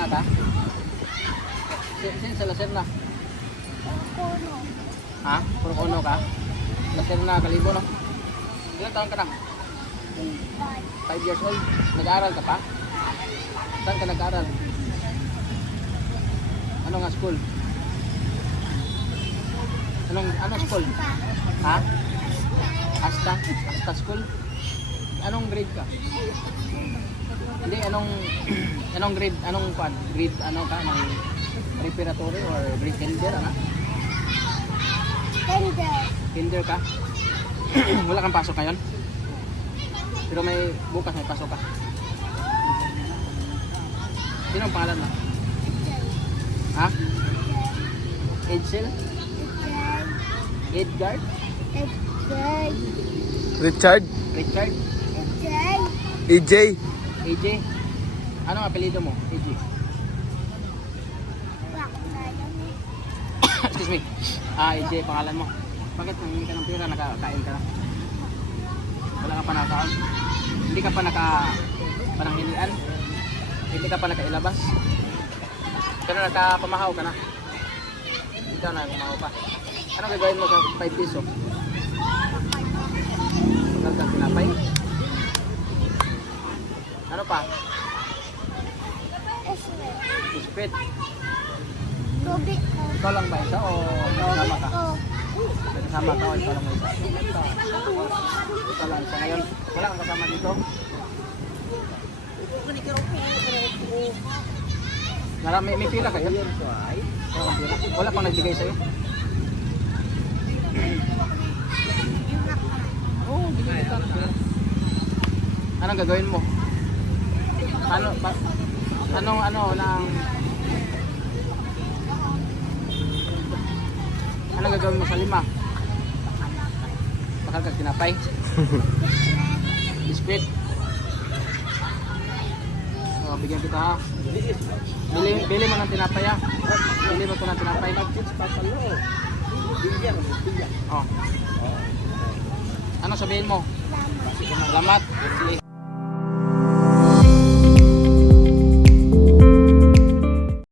Lacerna ka? Sin sa Lacerna? Kono. Ha? Puro Kono ka? Lacerna, Kalibo, no? Ilang taon ka na? 5 years old. Nag-aaral ka pa? Saan ka nag-aaral? Ano nga school? Anong school? Ha? Asta? Asta school? Anong grade ka? Hindi, anong grade, anong kwan? Grade ano ka? Anong preparatory or grade kinder, ano? Kinder. Kinder ka? Wala kang pasok ngayon? Pero may bukas may pasok ka. Sino ang pangalan mo? Ha? Edsel? Edgar? Richard? Richard? EJ? AJ? Anong apelido mo? AJ? Excuse me. AJ pangalan mo. Bakit nangingi ka ng pera? Nakakain ka na? Wala ka pa nakakaon? Hindi ka pa pananghilian? Hindi ka pa nakailabas? Pero nakapamahaw ka na? Ikaw na, pumahaw pa. Ano gagawin mo sa 5 piso? Pagkagdag pinapay? Ano pa? Biskit. Tubig ko. Ikaw lang ba isa o kasama ka? Kasama ka o ikaw lang ba isa? Ikaw lang isa. Ngayon, wala kang kasama dito? May pila kayo? Wala pang nagbigay sa'yo? Oo, bigay ka na. Anong gagawin mo? Anong gagawin mo sa 5? Bakal ka tinapay? Biskuit? So, bigyan kita ha. Bili mo ng tinapay ha. Bili mo ito ng tinapay. Oh. Ano sabihin mo? Salamat. Salamat.